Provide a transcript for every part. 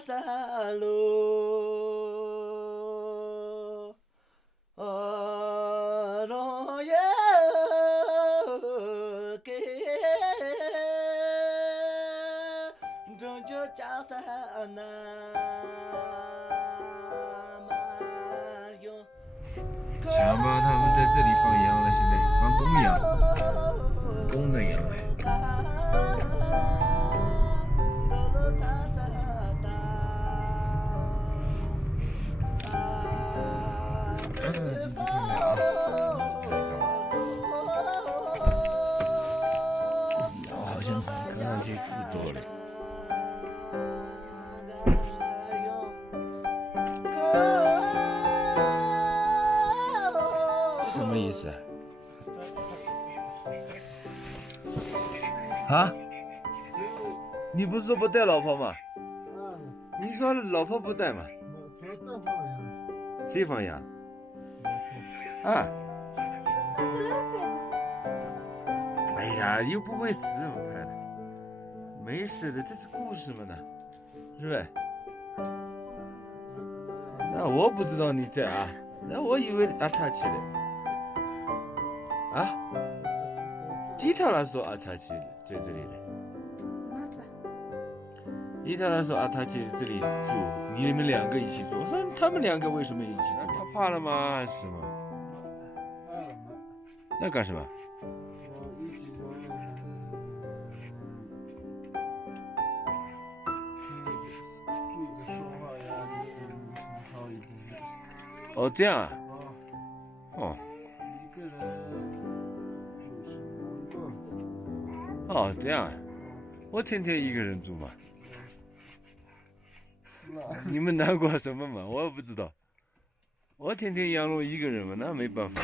山路，让人给终究江山难满用。强吧，他们在这里放羊了，现在放公羊，公的羊嘞。进去看看啊，这个羊好像看上去不多嘞。什么意思啊？你不是说不带老婆吗？你说老婆不带吗？谁放羊？啊？哎呀，又不会死这么快的，没事的，这是故事嘛呢，是不是？那我不知道你在啊，那我以为阿塔奇了。啊？伊塔拉说阿塔奇在这里了。伊塔拉说阿塔奇这里住，你们两个一起住。我说他们两个为什么一起住？他怕了吗？还是什么？那干什么？哦，这样啊。哦。哦，这样啊。我天天一个人住嘛。你们难过什么嘛？我也不知道。我天天养了一个人嘛，那没办法。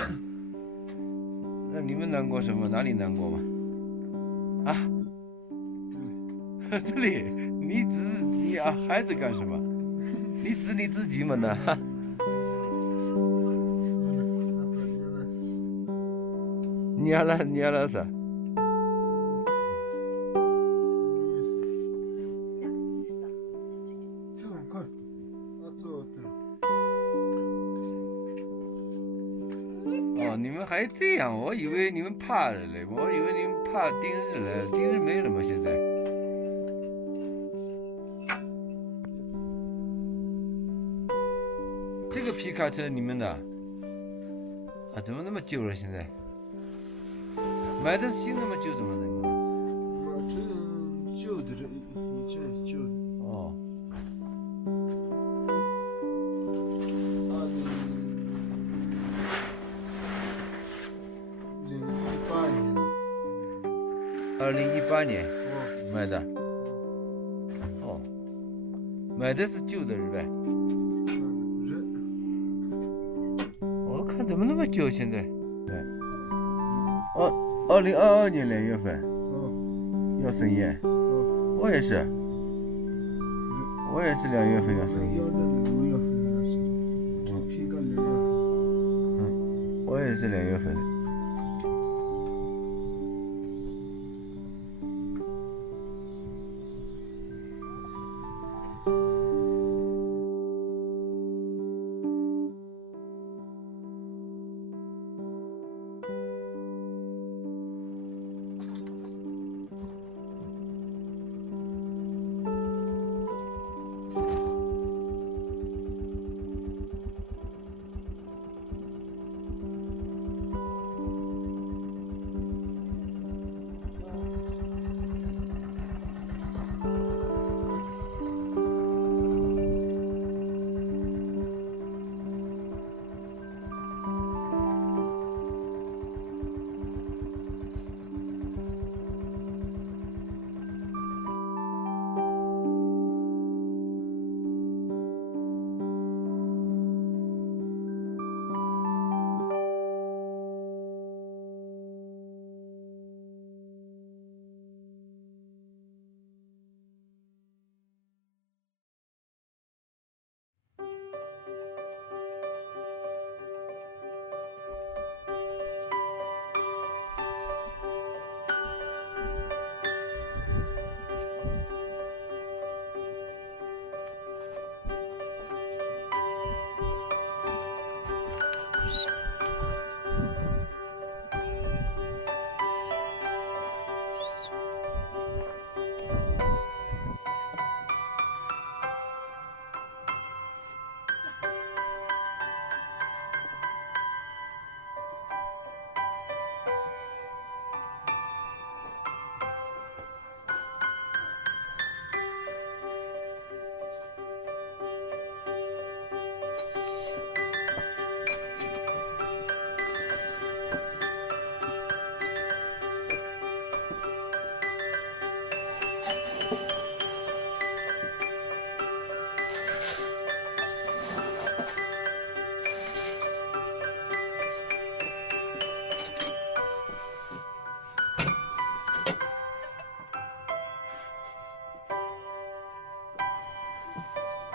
那你们难过什么？哪里难过嘛？啊？这里，你啊，孩子干什么？你指你自己嘛呢？你要来啥？哦，你们还这样？我以为你们怕了嘞，我以为你们怕丁日了，丁日没了吗？现在？这个皮卡车你们的？啊，怎么那么旧了？现在？买的是新的吗？旧的吗？这旧的，这旧的。哦。2018年买的。哦，买的是旧的是呗？我看怎么那么旧现在？对。2022年2月份。要生验。我也是。我也是2月份要生验。我也是2月份的。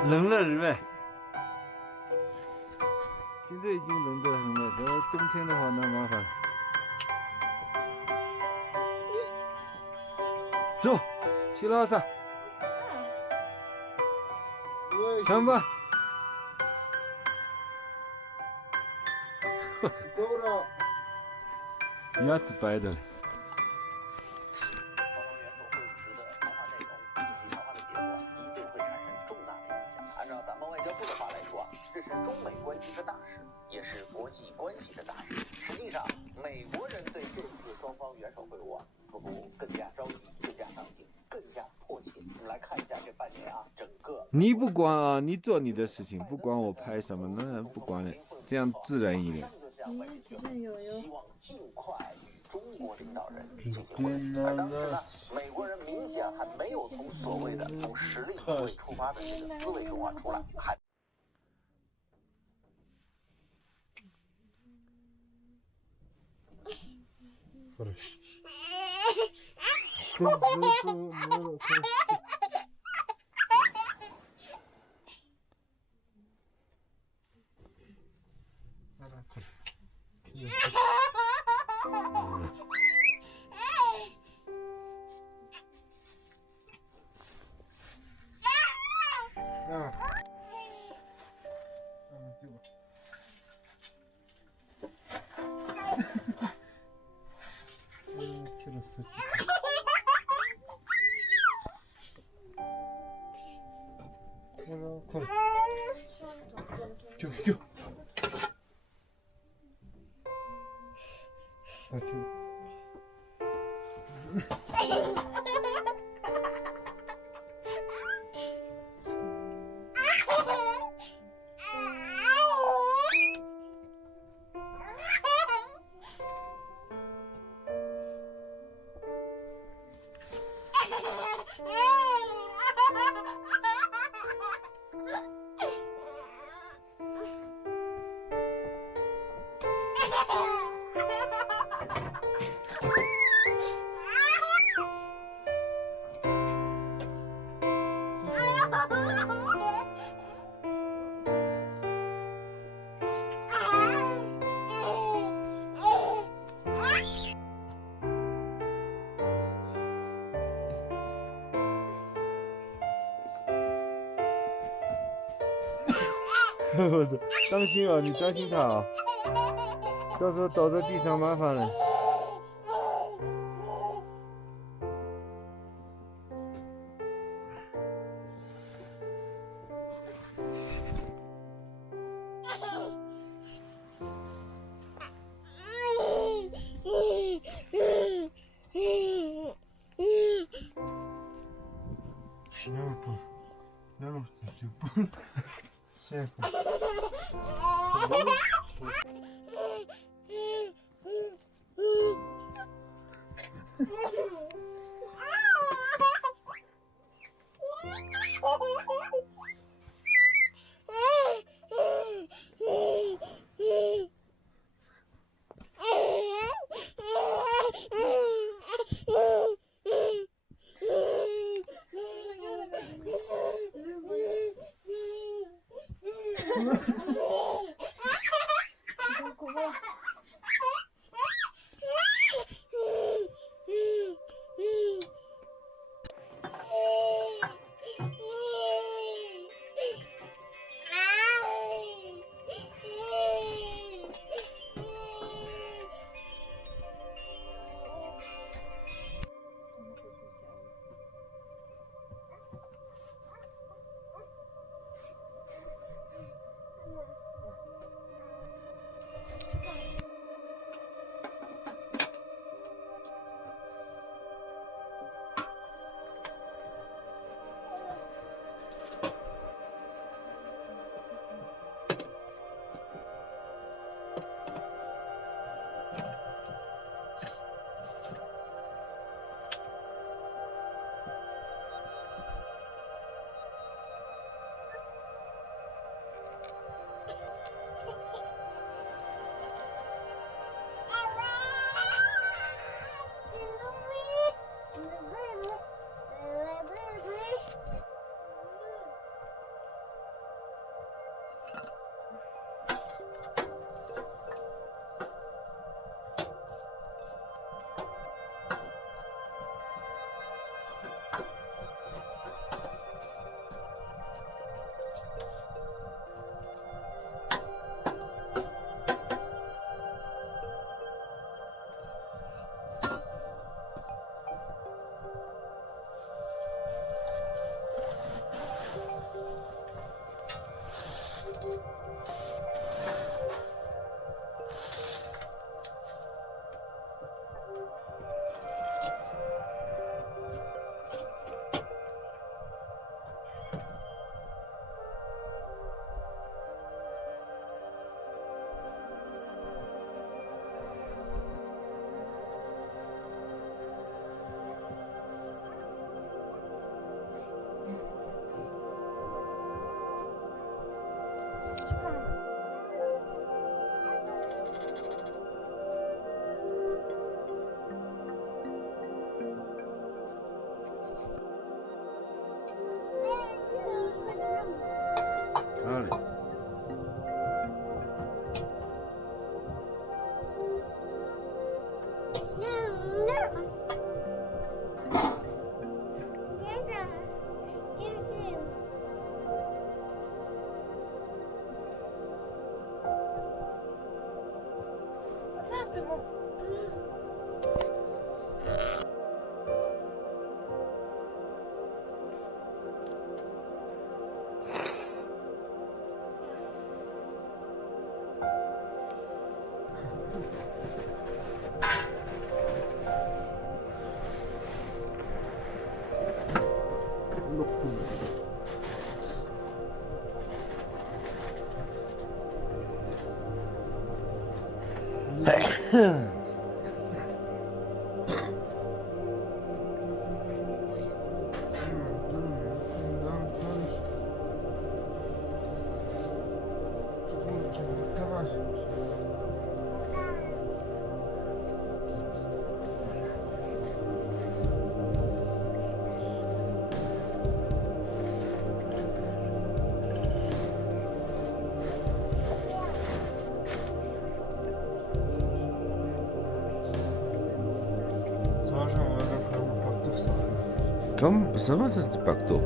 冷了是呗？现在已经冷得很了，这冬天的话那麻烦。走，去拉萨，上吧。够了。牙齿白的。按照咱们外交部的话来说，这是中美关系的大事，也是国际关系的大事。实际上，美国人对这次双方元首会晤似乎更加着急、更加上心、更加迫切。我们来看一下这半年整个你不管啊，你做你的事情，不管我拍什么，那不管了，这样自然一点。希望尽快与中国领导人进行会晤。而当时呢，美国人明显还没有从所谓的从实力地位出发的这个思维中出来，还。我操，当心啊，你当心他啊，到时候倒在地上麻烦了。哪里？早上我那可不把都上了，刚什么是百度？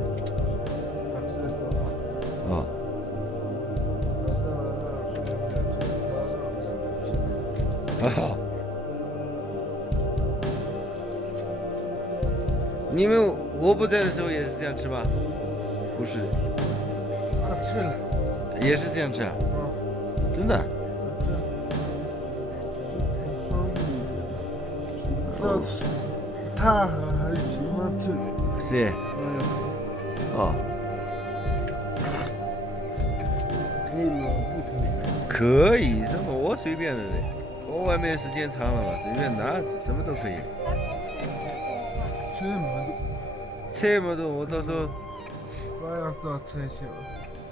把这上了。啊，啊！你们我不在的时候也是这样吃吗？不是，啊，吃了，也是这样吃啊？真的？这次他还喜欢这个，是。哦，可以吗？不可以。可以，什么我随便的嘞。我外面时间长了嘛，随便拿什么都可以。这么多，菜嘛都，我到时候我要做菜行。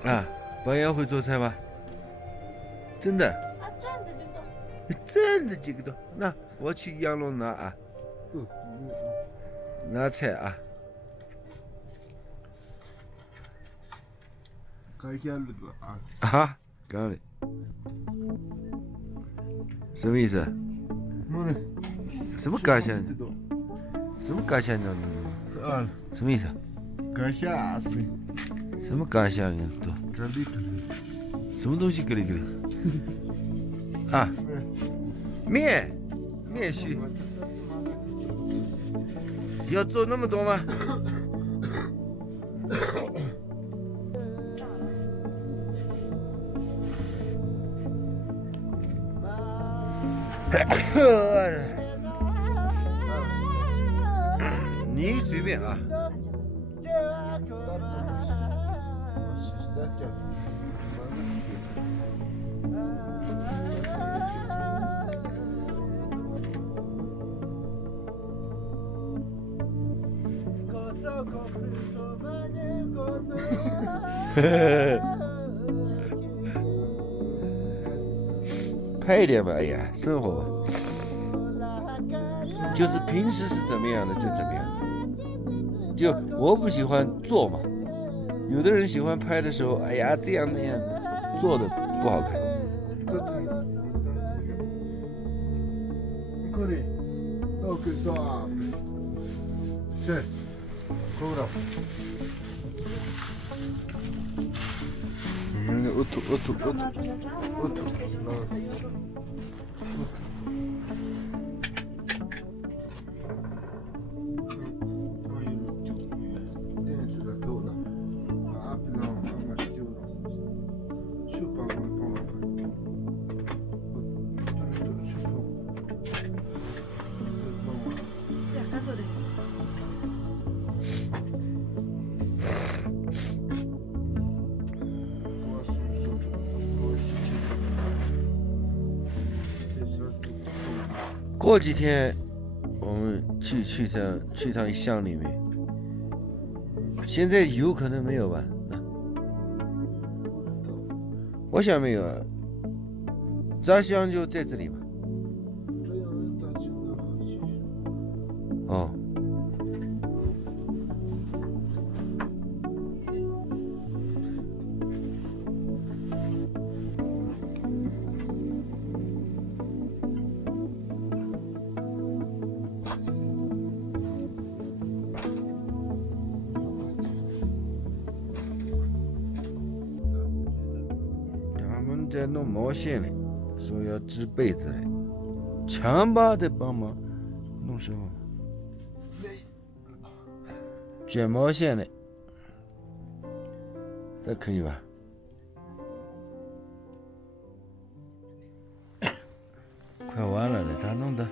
啊，王阳会做菜吗？真的？啊，赚的就多。真的几个多？那我去阳龙拿啊，拿菜啊。该下那个啊，啊，刚嘞，什么意思？没嘞，什么感想？这个什么感想呢？啊，什么意思？该下是什么感想呢？都这里头的，什么东西咯哩咯哩？啊，面须要做那么多吗？你随便啊。拍一点吧，哎呀，生活嘛，就是平时是怎么样的就怎么样的，就我不喜欢做嘛，有的人喜欢拍的时候，哎呀这样那样的，做的不好看。これ、どうくさ、せ、こうだ。过几天我们去趟乡里面，现在有可能没有吧？我想没有啊，扎乡就在这里嘛。哦。在弄毛线嘞，说要织被子嘞，强巴得帮忙弄什么？卷毛线嘞，这可以吧？快完了嘞，他弄的。